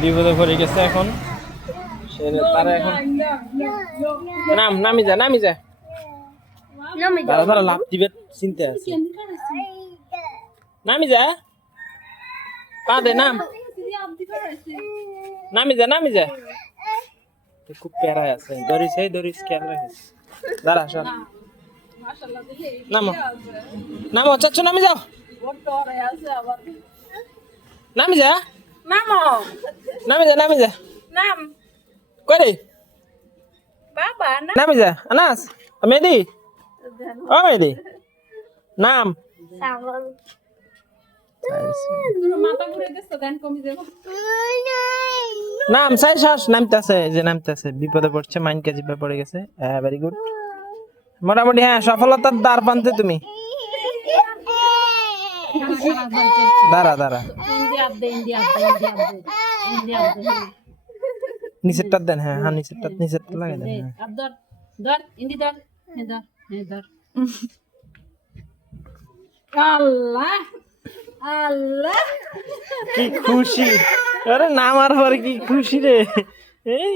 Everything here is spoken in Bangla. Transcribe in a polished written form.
বিপদে পড়ে গেছে এখন তারা এখন নামি যা তারা তারা লাভ দিবে চিনতে আছে নামি যা পা দে নামি যা খুব প্যারায় আছে ধরিস খেয়াল রাখিস দাঁড়া সব নামো চাচ্ছ নামি যাও নামি যা করে নামি যা আনাস মেহেদি ও মেহেদি নাম নাম সাই শ্বাস নামতেছে বিপদে পড়ছে মাইন কাজে পড়ে গেছে হ্যাঁ ভেরি গুড মোটামুটি হ্যাঁ সফলতার দ্বার প্রান্তে তুমি দাঁড়া নিচেরটা দেন হ্যাঁ নিচেরটা লাগে দেন আল্লাহ কি খুশি আরে নামার পরে কি খুশি রে এই